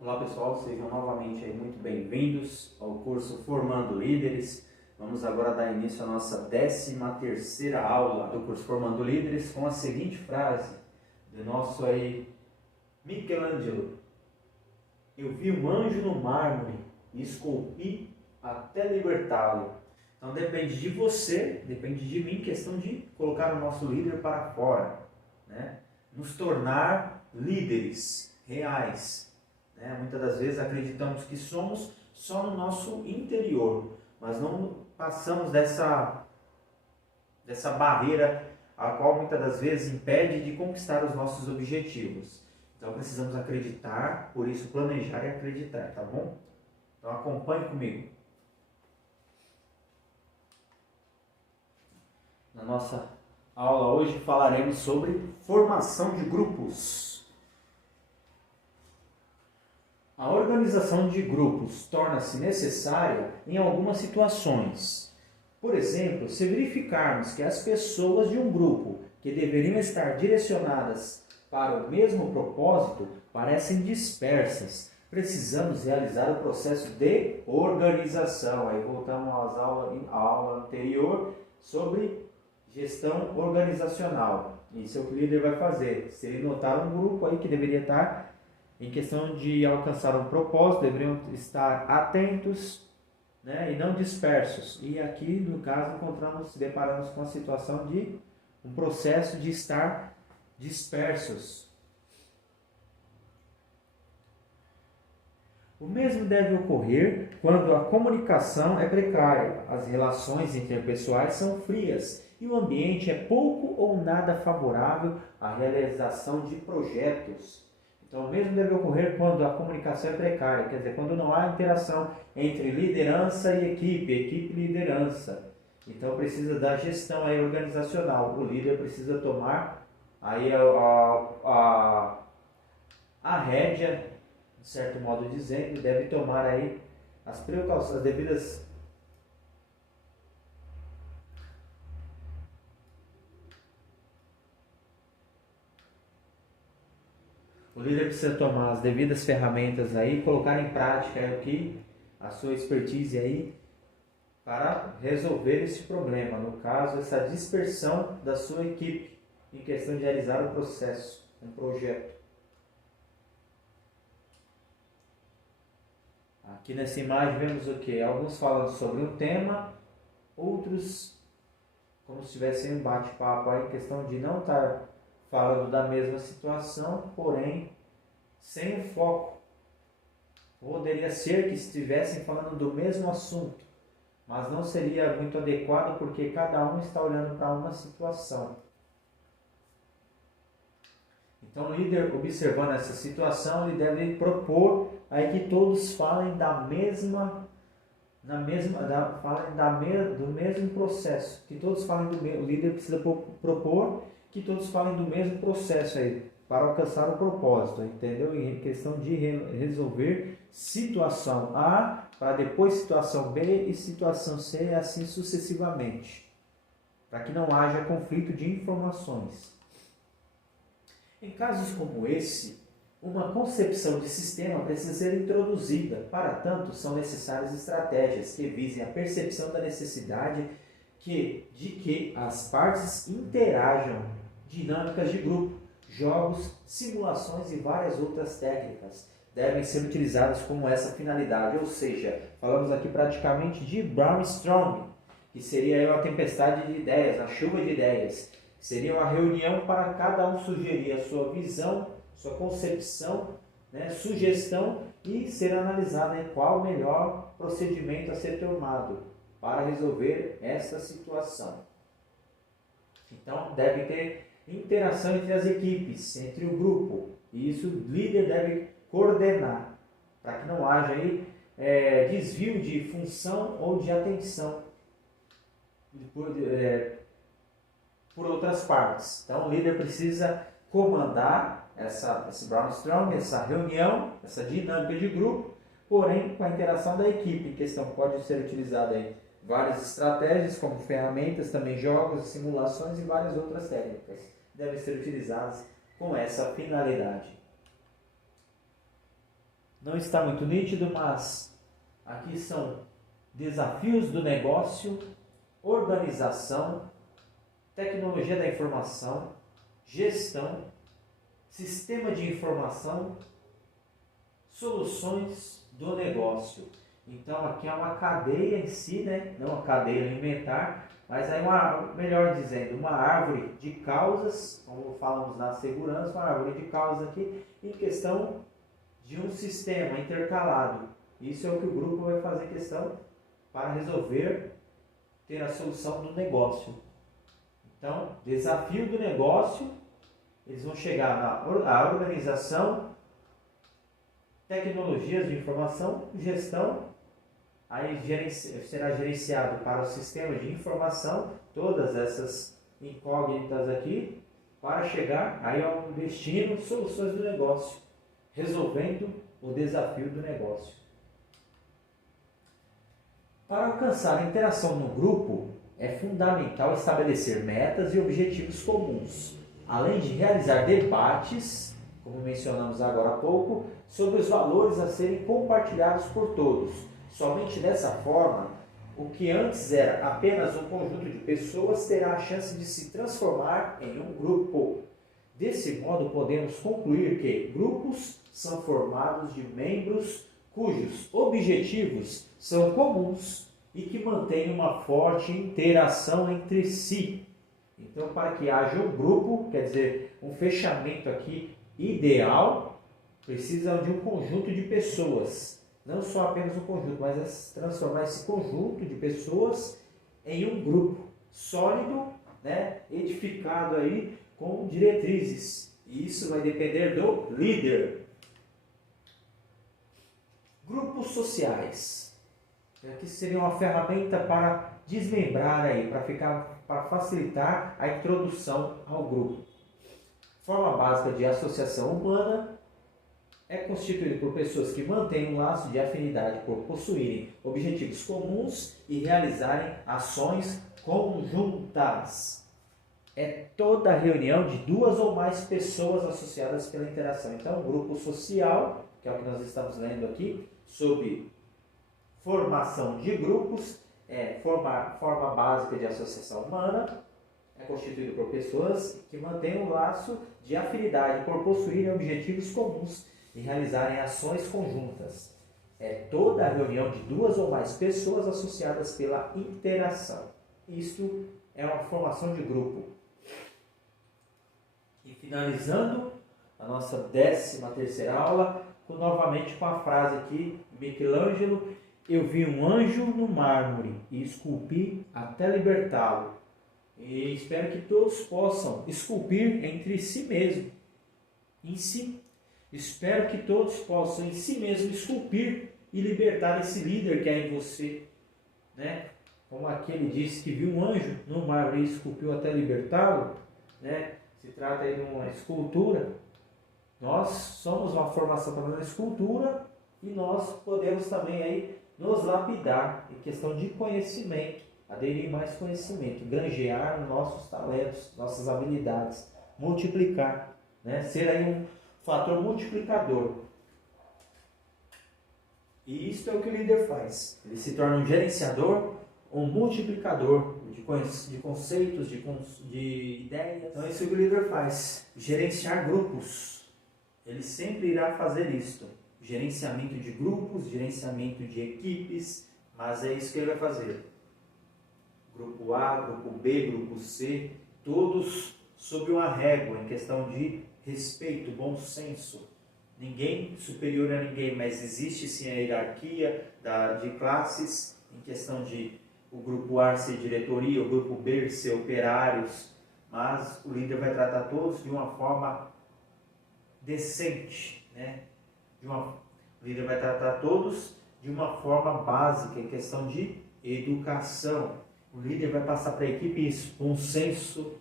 Olá pessoal, sejam novamente aí muito bem-vindos ao curso Formando Líderes. Vamos agora dar início à nossa 13ª aula do curso Formando Líderes com a seguinte frase do nosso aí Michelangelo: eu vi um anjo no mármore e esculpi até libertá-lo. Então depende de você, depende de mim, questão de colocar o nosso líder para fora, né? Nos tornar líderes reais. Muitas das vezes acreditamos que somos só no nosso interior, mas não passamos dessa barreira a qual muitas das vezes impede de conquistar os nossos objetivos. Então precisamos acreditar, por isso planejar e acreditar, tá bom? Então acompanhe comigo. Na nossa aula hoje falaremos sobre formação de grupos. A organização de grupos torna-se necessária em algumas situações. Por exemplo, se verificarmos que as pessoas de um grupo que deveriam estar direcionadas para o mesmo propósito parecem dispersas, precisamos realizar o processo de organização. Aí voltamos à aula anterior sobre gestão organizacional. Isso é o que o líder vai fazer. Se ele notar um grupo aí que deveria estar em questão de alcançar um propósito, deveriam estar atentos, e não dispersos. E aqui, no caso, deparamos com a situação de um processo de estar dispersos. O mesmo deve ocorrer quando a comunicação é precária, as relações interpessoais são frias e o ambiente é pouco ou nada favorável à realização de projetos. Então, o mesmo deve ocorrer quando a comunicação é precária, quer dizer, quando não há interação entre liderança e equipe e liderança. Então, precisa da gestão aí organizacional. O líder precisa tomar aí a rédea, de certo modo dizendo, deve tomar aí as precauções, as devidas O líder precisa tomar as devidas ferramentas aí, colocar em prática a sua expertise aí para resolver esse problema. No caso, essa dispersão da sua equipe em questão de realizar um processo, um projeto. Aqui nessa imagem vemos o que? Alguns falando sobre um tema, outros como se tivessem um bate-papo aí, em questão de não estar falando da mesma situação, porém sem o foco. Poderia ser que estivessem falando do mesmo assunto, mas não seria muito adequado porque cada um está olhando para uma situação. Então o líder, observando essa situação, ele deve propor aí que todos falem do mesmo processo, que todos falem o líder precisa propor que todos falem do mesmo processo aí, para alcançar o propósito, entendeu? Em questão de resolver situação A, para depois situação B e situação C, e assim sucessivamente, para que não haja conflito de informações. Em casos como esse, uma concepção de sistema precisa ser introduzida. Para tanto, são necessárias estratégias que visem a percepção da necessidade de que as partes interajam, dinâmicas de grupo, jogos, simulações e várias outras técnicas devem ser utilizadas com essa finalidade. Ou seja, falamos aqui praticamente de brainstorming, que seria uma tempestade de ideias, a chuva de ideias. Seria uma reunião para cada um sugerir a sua visão, sua concepção, sugestão e ser analisada em qual o melhor procedimento a ser tomado para resolver essa situação. Então, deve ter interação entre as equipes, entre o grupo. E isso o líder deve coordenar, para que não haja aí desvio de função ou de atenção por outras partes. Então, o líder precisa comandar esse brainstorming, essa reunião, essa dinâmica de grupo, porém, com a interação da equipe em questão. Pode ser utilizada aí várias estratégias, como ferramentas, também jogos, simulações e várias outras técnicas devem ser utilizadas com essa finalidade. Não está muito nítido, mas aqui são desafios do negócio, organização, tecnologia da informação, gestão, sistema de informação, soluções do negócio. Então aqui é uma cadeia em si, né? Não uma cadeia alimentar, mas é melhor dizendo, uma árvore de causas, como falamos na segurança, uma árvore de causas aqui em questão de um sistema intercalado. Isso é o que o grupo vai fazer questão para resolver, ter a solução do negócio. Então, desafio do negócio, eles vão chegar na organização, tecnologias de informação, gestão, aí será gerenciado para o sistema de informação, todas essas incógnitas aqui, para chegar aí ao destino, soluções do negócio, resolvendo o desafio do negócio. Para alcançar a interação no grupo, é fundamental estabelecer metas e objetivos comuns, além de realizar debates, como mencionamos agora há pouco, sobre os valores a serem compartilhados por todos. Somente dessa forma, o que antes era apenas um conjunto de pessoas terá a chance de se transformar em um grupo. Desse modo, podemos concluir que grupos são formados de membros cujos objetivos são comuns e que mantêm uma forte interação entre si. Então, para que haja um grupo, quer dizer, um fechamento aqui ideal, precisa de um conjunto de pessoas. Não só apenas um conjunto, mas transformar esse conjunto de pessoas em um grupo sólido, né, edificado aí com diretrizes. E isso vai depender do líder. Grupos sociais. Aqui seria uma ferramenta para desmembrar aí, para facilitar a introdução ao grupo. Forma básica de associação humana é constituído por pessoas que mantêm um laço de afinidade por possuírem objetivos comuns e realizarem ações conjuntas. É toda reunião de duas ou mais pessoas associadas pela interação. Então, grupo social, que é o que nós estamos lendo aqui, sobre formação de grupos, forma básica de associação humana, é constituído por pessoas que mantêm um laço de afinidade por possuírem objetivos comuns e realizarem ações conjuntas. É toda a reunião de duas ou mais pessoas associadas pela interação. Isto é uma formação de grupo. E finalizando a nossa 13ª aula, novamente com a frase aqui, Michelangelo: eu vi um anjo no mármore e esculpi até libertá-lo. E espero que todos possam esculpir entre si mesmo, em si. Espero que todos possam em si mesmo esculpir e libertar esse líder que é em você, né? Como aquele disse que viu um anjo no mármore e esculpiu até libertá-lo, né? Se trata aí de uma escultura. Nós somos uma formação para uma escultura e nós podemos também aí nos lapidar em questão de conhecimento, aderir mais conhecimento, granjear nossos talentos, nossas habilidades, multiplicar, né? Ser aí um fator multiplicador. E isso é o que o líder faz. Ele se torna um gerenciador, um multiplicador de conceitos, de ideias. Então é isso que o líder faz. Gerenciar grupos. Ele sempre irá fazer isto. Gerenciamento de grupos, gerenciamento de equipes, mas é isso que ele vai fazer. Grupo A, grupo B, grupo C, todos sob uma régua, em questão de respeito, bom senso. Ninguém superior a ninguém, mas existe sim a hierarquia de classes, em questão de o grupo A ser diretoria, o grupo B ser operários, mas o líder vai tratar todos de uma forma decente, né? O líder vai tratar todos de uma forma básica, em questão de educação. O líder vai passar para a equipe isso, bom senso,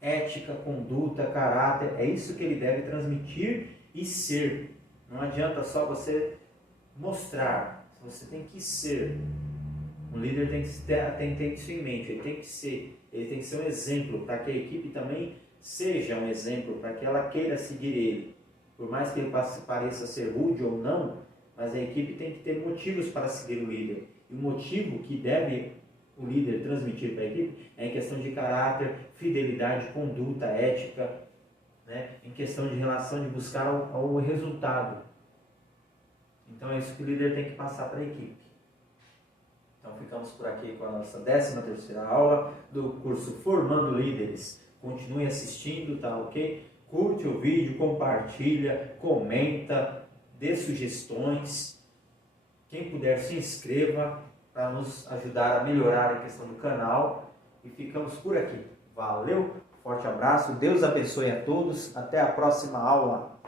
ética, conduta, caráter. É isso que ele deve transmitir e ser. Não adianta só você mostrar, você tem que ser. O líder tem que ter isso em mente, ele tem que ser um exemplo para que a equipe também seja um exemplo, para que ela queira seguir ele. Por mais que ele pareça ser rude ou não, mas a equipe tem que ter motivos para seguir o líder. E o motivo que deve o líder transmitir para a equipe é em questão de caráter, fidelidade, conduta, ética, né? Em questão de relação de buscar ao resultado. Então é isso que o líder tem que passar para a equipe. Então ficamos por aqui com a nossa 13ª aula do curso Formando Líderes. Continue assistindo, tá ok? Curte o vídeo, compartilha, comenta, dê sugestões. Quem puder, se inscreva para nos ajudar a melhorar a questão do canal. E ficamos por aqui. Valeu, forte abraço, Deus abençoe a todos. Até a próxima aula.